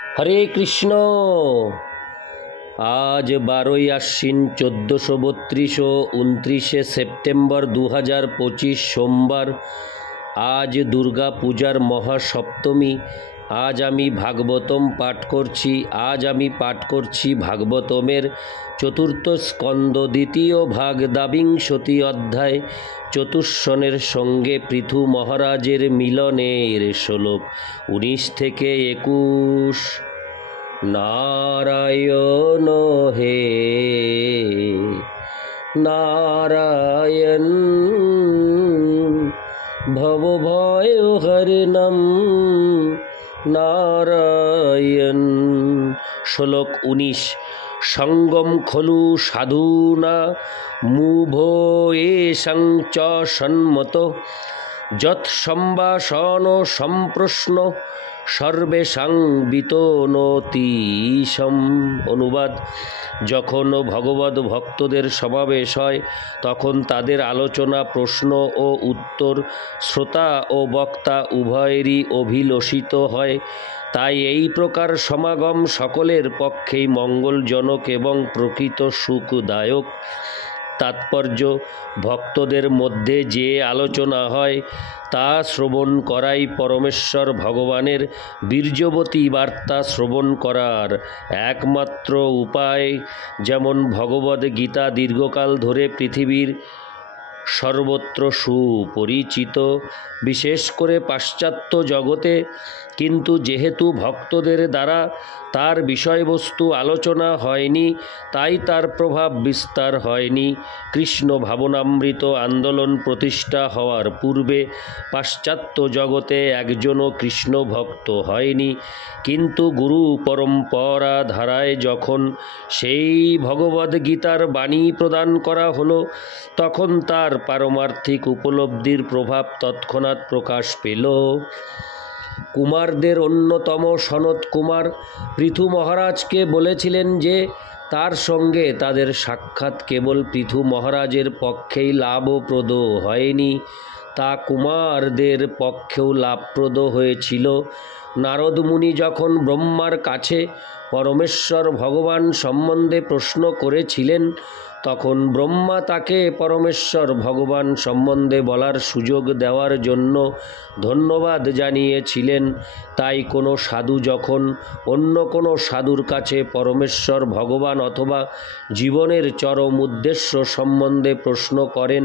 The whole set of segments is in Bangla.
হরে কৃষ্ণ। আজ 12ই আশ্বিন 1432 ও 29শে সেপ্টেম্বর 2025 সোমবার। আজ দুর্গা পূজার মহাসপ্তমী। আজ আমি পাঠ করছি ভাগবতমের চতুর্থ স্কন্দ দ্বিতীয় ভাগ দ্বাবিংশতি অধ্যায় চতুষ্ষণের সঙ্গে পৃথু মহারাজের মিলনের শ্লোক 19 থেকে 21। নারায়ণ হে নারায়ণ ভবভয় হরিণম নারায়ণ। শ্লোক 19। সঙ্গম খলু সাধুনা মুভো এষাং চ সন্মত যৎ সম্ভাষণ সম্প্রশ্ন সর্বেষাং বিতনতীশম। অনুবাদ: যখন ভগবদ ভক্তদের সমাবেশ হয় তখন তাদের আলোচনা, প্রশ্ন ও উত্তর শ্রোতা ও বক্তা উভয়েরই অভিলষিত হয়। তাই এই প্রকার সমাগম সকলের পক্ষেই মঙ্গলজনক এবং প্রকৃত সুখদায়ক। তাৎপর্য: ভক্তদের মধ্যে যে আলোচনা হয় তা শ্রবণ করাই পরমেশ্বর ভগবানের বীর্যবতী বার্তা শ্রবণ করার একমাত্র উপায়। যেমন ভগবদ গীতা দীর্ঘকাল ধরে পৃথিবীর সর্বত্র সুপরিচিত, বিশেষ করে পাশ্চাত্য জগতে, কিন্তু যেহেতু ভক্তদের দ্বারা তার বিষয়বস্তু আলোচনা হয়নি তাই তার প্রভাব বিস্তার হয়নি। কৃষ্ণ ভাবনামৃত আন্দোলন প্রতিষ্ঠা হওয়ার পূর্বে পাশ্চাত্য জগতে একজনও কৃষ্ণ ভক্ত হয়নি, কিন্তু গুরু পরম্পরা ধারায় যখন সেই ভগবদ্গীতার বাণী প্রদান করা হলো তখন তার পারমার্থিক উপলব্ধির প্রভাব তৎক্ষণাৎ প্রকাশ পেল। কুমারদের অন্যতম সনত কুমার পৃথু মহারাজকে বলেছিলেন যে তার সঙ্গে তাদের সাক্ষাৎ কেবল পৃথু মহারাজের পক্ষেই লাভপ্রদ হয়নি, তা কুমারদের পক্ষেও লাভপ্রদ হয়েছিল। নারদ মুনি যখন ব্রহ্মার কাছে পরমেশ্বর ভগবান সম্বন্ধে প্রশ্ন করেছিলেন তখন ব্রহ্মা তাকে পরমেশ্বর ভগবান সম্বন্ধে বলার সুযোগ দেওয়ার জন্য ধন্যবাদ জানিয়েছিলেন। তাই কোনো সাধু যখন অন্য কোনো সাধুর কাছে পরমেশ্বর ভগবান অথবা জীবনের চরম উদ্দেশ্য সম্বন্ধে প্রশ্ন করেন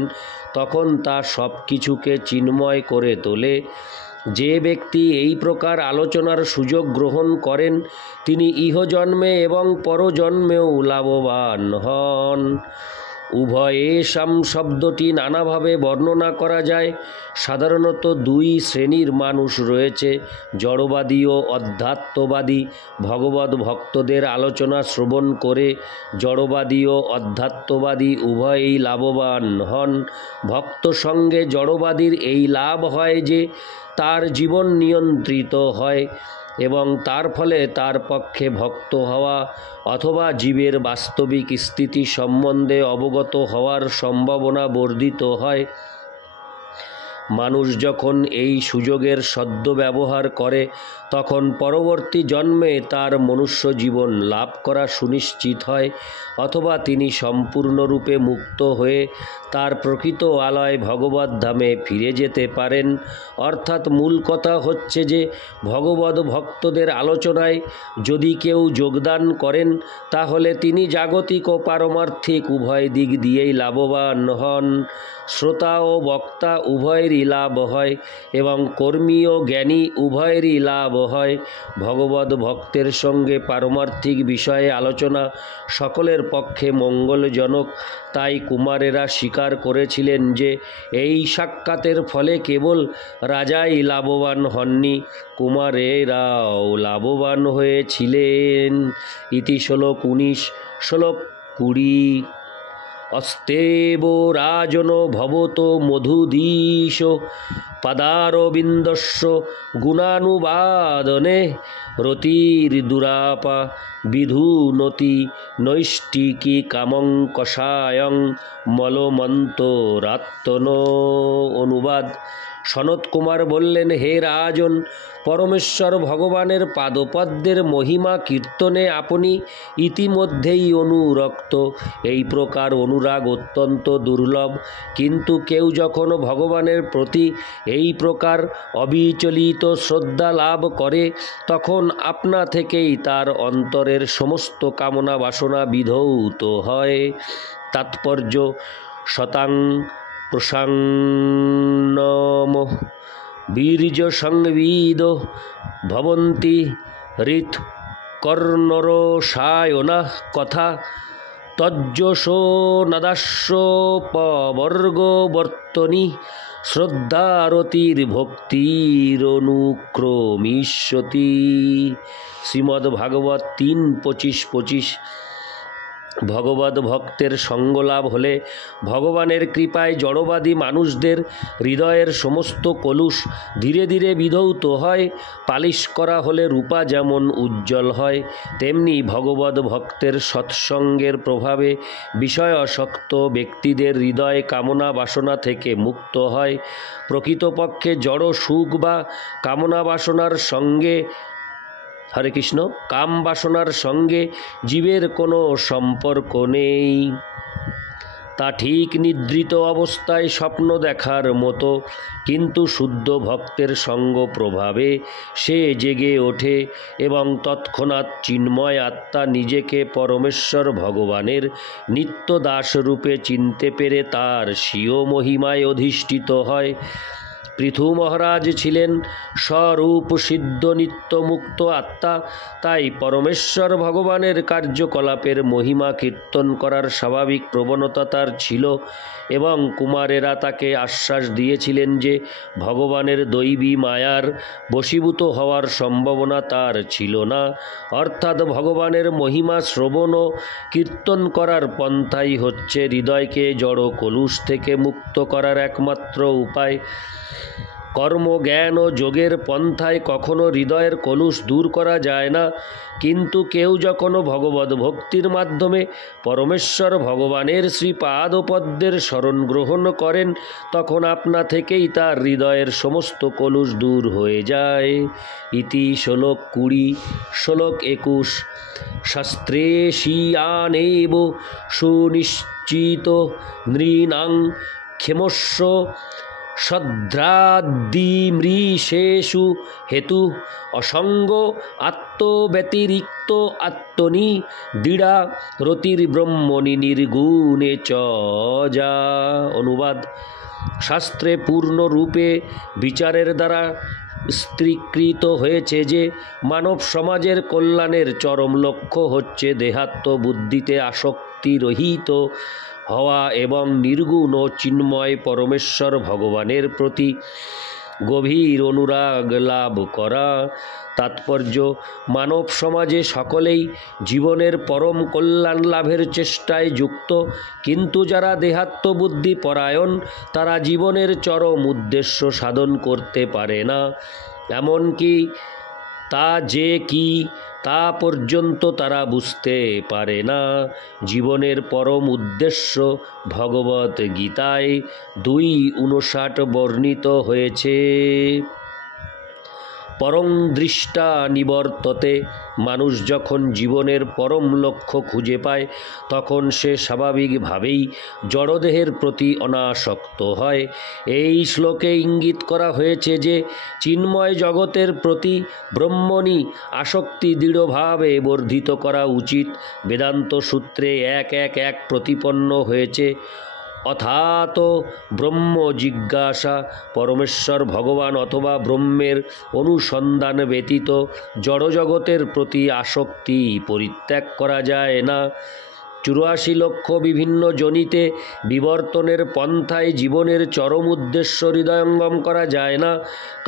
তখন তা সব কিছুকে চিন্ময় করে তোলে। যে ব্যক্তি এই প্রকার আলোচনার সুযোগ গ্রহণ করেন তিনি ইহজন্মে এবং পরজন্মেও লাভবান হন। উভয়েষাম শব্দটি নানাভাবে বর্ণনা করা যায়। সাধারণত দুই শ্রেণীর মানুষ রয়েছে: জড়বাদী ও অধ্যাত্মবাদী। ভগবদ ভক্তদের আলোচনা শ্রবণ করে জড়বাদী ও অধ্যাত্মবাদী উভয়েই লাভবান হন। ভক্ত সঙ্গে জড়বাদীর এই লাভ হয় যে তার জীবন নিয়ন্ত্রিত হয় এবং তার ফলে তার পক্ষে ভক্ত হওয়া অথবা জীবের বাস্তবিক স্থিতি সম্বন্ধে অবগত হওয়ার সম্ভাবনা বর্ধিত হয়। মানুষ যখন এই সুযোগের সদ্ব্যবহার করে তখন পরবর্তী জন্মে তার মনুষ্য জীবন লাভ করা সুনিশ্চিত হয়, অথবা তিনি সম্পূর্ণরূপে মুক্ত হয়ে তার প্রকৃত আলয় ভগবদ ধামে ফিরে যেতে পারেন। অর্থাৎ মূল কথা হচ্ছে যে ভগবদ ভক্তদের আলোচনায় যদি কেউ যোগদান করেন তাহলে তিনি জাগতিক ও পারমার্থিক উভয় দিক দিয়েই লাভবান হন। শ্রোতা ও বক্তা উভয়েরই লাভ হয় এবং কর্মী ও জ্ঞানী উভয়েরই লাভ হয়। ভগবদ ভক্তের সঙ্গে পারমার্থিক বিষয়ে আলোচনা সকলের পক্ষে মঙ্গলজনক। তাই কুমারেরা স্বীকার করেছিলেন যে এই সাক্ষাতের ফলে কেবল রাজাই লাভবান হননি, কুমারেরাও লাভবান হয়েছিলেন। ইতি শ্লোক 19। শ্লোক 20। অস্তেব রাজন ভবত মধুদীশ পাদারবিন্দস্য গুণানুবাদনে রতির দুরাপা বিধুনতি নৈষ্টিকি কামং কষায়ং মলমন্তরাত্তন। অনুবাদ: সনত কুমার বললেন, হে রাজন, পরমেশ্বর ভগবানের পাদপদ্মের মহিমা কীর্তনে আপনি ইতিমধ্যেই অনুরক্ত। এই প্রকার অনুরাগ অত্যন্ত দুর্লভ, কিন্তু কেউ যখন ভগবানের প্রতি এই প্রকার অবিচলিত শ্রদ্ধা লাভ করে তখন আপনা থেকেই তার অন্তরের সমস্ত কামনা বাসনা বিধৌত হয়। তাৎপর্য: শতাং প্রসান্নম বীর্য সংবিদ ভবন্তি হৃৎ কর্ণরসায়না কথা তজ্জসো নদাস্যপবর্গবর্তনি শ্রদ্ধারতির ভক্তিরনুক্রমিষ্যতি। শ্রীমদ্ভাগবত 3:25-25। ভগবত ভক্তের সঙ্গলাভ হলে ভগবানের কৃপায় জড়বাদী মানুষদের হৃদয়ের সমস্ত কলুষ ধীরে ধীরে বিধৌত হয়। পালিশ করা হলে রূপা যেমন উজ্জ্বল হয়, তেমনি ভগবত ভক্তের সৎসঙ্গের প্রভাবে বিষয়াসক্ত ব্যক্তিদের হৃদয় কামনা বাসনা থেকে মুক্ত হয়। প্রকৃতপক্ষে জড় সুখ বা কামনা বাসনার সঙ্গে হরে কৃষ্ণ কাম বাসনার সঙ্গে জীবের কোনো সম্পর্ক নেই। তা ঠিক নিদ্রিত অবস্থায় স্বপ্ন দেখার মতো, কিন্তু শুদ্ধ ভক্তের সঙ্গ প্রভাবে সে জেগে ওঠে এবং তৎক্ষণাৎ চিন্ময় আত্মা নিজেকে পরমেশ্বর ভগবানের নিত্য দাসরূপে চিনতে পেরে তার স্বীয় মহিমায় অধিষ্ঠিত হয়। পৃথু মহারাজ ছিলেন স্বরূপ সিদ্ধ নিত্য মুক্ত আত্মা, তাই পরমেশ্বর ভগবানের কার্যকলাপের মহিমা কীর্তন করার স্বাভাবিক প্রবণতা তার ছিল এবং কুমারেরা তাকে আশ্বাস দিয়েছিলেন যে ভগবানের দৈবী মায়ার বশীভূত হওয়ার সম্ভাবনা তার ছিল না। অর্থাৎ ভগবানের মহিমা শ্রবণ ও কীর্তন করার পন্থাই হচ্ছে হৃদয়কে জড় কলুষ থেকে মুক্ত করার একমাত্র উপায়। কর্ম, জ্ঞান ও যোগের পন্থায় কখনো হৃদয়ের কলুষ দূর করা যায় না, কিন্তু কেউ যখন ভগবত ভক্তির মাধ্যমে পরমেশ্বর ভগবানের শ্রীপাদপদ্মের শরণ গ্রহণ করেন তখন আপনা থেকেই তার হৃদয়ের সমস্ত কলুষ দূর হয়ে যায়। ইতি শ্লোক 20। শ্লোক 21। শাস্ত্রেশীয়ানেব সুনিশ্চিত নৃণাং ক্ষেমস্য সদ্রাদিমৃষেষু হেতু অসঙ্গ আত্মব্যতিরিক্ত আত্মনি দৃঢ়া রতির্ব্রহ্মণি নির্গুণে চ যা। অনুবাদ: শাস্ত্রে পূর্ণরূপে বিচারের দ্বারা স্থিরীকৃত হয়েছে যে মানব সমাজের কল্যাণের চরম লক্ষ্য হচ্ছে দেহাত্ম বুদ্ধিতে আসক্তিরহিত হওয়া এবং নির্গুণ ও চিন্ময় পরমেশ্বর ভগবানের প্রতি গভীর অনুরাগ লাভ করা। তাৎপর্য: মানব সমাজে সকলেই জীবনের পরম কল্যাণ লাভের চেষ্টায় যুক্ত, কিন্তু যারা দেহাত্মবুদ্ধি পরায়ণ তারা জীবনের চরম উদ্দেশ্য সাধন করতে পারে না। এমনকি তা যে কি তা পর্যন্ত তারা বুঝতে পারে না। জীবনের পরম উদ্দেশ্য ভগবত গীতায় 2:59 বর্ণিত হয়েছে। পরং দৃষ্টা নিবর্ততে। মানুষ যখন জীবনের পরম লক্ষ্য খুঁজে পায় তখন সে স্বাভাবিকভাবেই জড়দেহের প্রতি অনাসক্ত হয়। এই শ্লোকে ইঙ্গিত করা হয়েছে যে চিন্ময় জগতের প্রতি ব্রহ্মণি আসক্তি দৃঢ়ভাবে বর্ধিত করা উচিত। বেদান্ত সূত্রে 1.1.1 প্রতিপন্ন হয়েছে, অথাত ব্রহ্ম জিজ্ঞাসা। পরমেশ্বর ভগবান অথবা ব্রহ্মের অনুসন্ধান ব্যতীত জড়জগতের প্রতি আসক্তি পরিত্যাগ করা যায় না। 84 লক্ষ বিভিন্ন জনিতে বিবর্তনের পন্থায় জীবনের চরম উদ্দেশ্য হৃদয়ঙ্গম করা যায় না,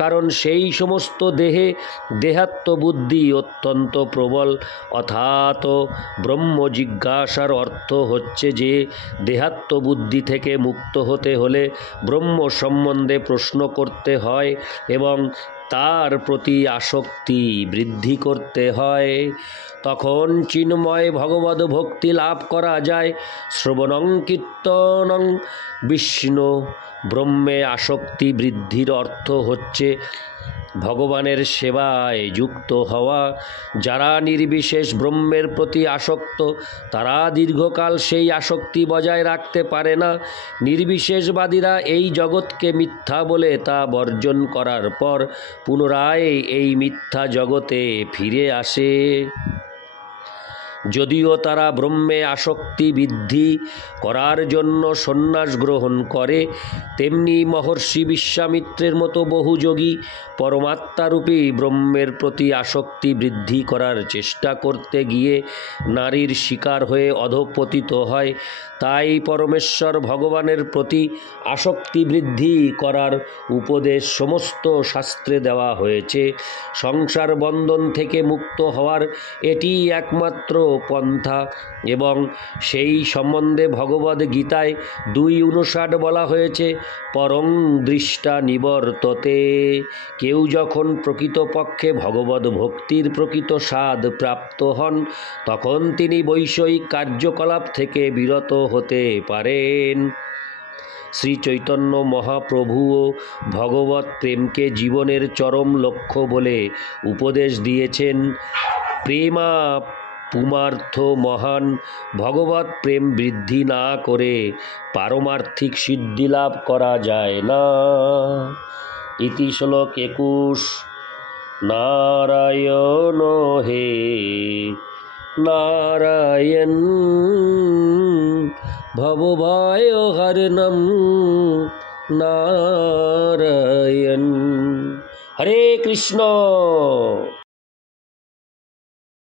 কারণ সেই সমস্ত দেহে দেহাত্মবুদ্ধি অত্যন্ত প্রবল। অর্থাৎ ব্রহ্ম জিজ্ঞাসার অর্থ হচ্ছে যে দেহাত্মবুদ্ধি থেকে মুক্ত হতে হলে ব্রহ্ম সম্বন্ধে প্রশ্ন করতে হয় এবং তার প্রতি আসক্তি বৃদ্ধি করতে হয়। তখন চিন্ময় ভগবদ ভক্তি লাভ করা যায়। শ্রবণং কীর্তনং বিষ্ণু ব্রহ্মে আসক্তি বৃদ্ধির অর্থ হচ্ছে ভগবানের সেবায় যুক্ত হওয়া। যারা নির্বিশেষ ব্রহ্মের প্রতি আসক্ত তারা দীর্ঘকাল সেই আসক্তি বজায় রাখতে পারে না। নির্বিশেষবাদীরা এই জগৎকে মিথ্যা বলে তা বর্জন করার পর পুনরায় এই মিথ্যা জগতে ফিরে আসে। যদিও তারা ব্রহ্মে আসক্তি বৃদ্ধি করার জন্য সন্ন্যাস গ্রহণ করে, তেমনি মহর্ষি বিশ্বামিত্রের মতো বহু যোগী পরমাত্মারূপী ব্রহ্মের প্রতি আসক্তি বৃদ্ধি করার চেষ্টা করতে গিয়ে নারীর শিকার হয়ে অধঃপতিত হয়। তাই পরমেশ্বর ভগবানের প্রতি আসক্তি বৃদ্ধি করার উপদেশ সমস্ত শাস্ত্রে দেওয়া হয়েছে। সংসার বন্ধন থেকে মুক্ত হওয়ার এটি একমাত্র পন্থা এবং সেই সম্বন্ধে ভগবদ গীতায় 2:59 বলা হয়েছে, পরং দৃষ্টা নিবর্ততে। কেউ যখন প্রকৃতপক্ষে ভগবদ ভক্তির প্রকৃত স্বাদ প্রাপ্ত হন তখন তিনি বৈষয়িক কার্যকলাপ থেকে বিরত হতে পারেন। শ্রী চৈতন্য মহাপ্রভুও ভগবৎ প্রেমকে জীবনের চরম লক্ষ্য বলে উপদেশ দিয়েছেন। প্রেমা পুমার্থ মহান। ভগবৎ প্রেম বৃদ্ধি না করে পারমার্থিক সিদ্ধি লাভ করা যায় না। ইতি শ্লোক 21। নারায়ণ হে নারায়ণ ভবভয় হরণম নারায়ণ। হরে কৃষ্ণ।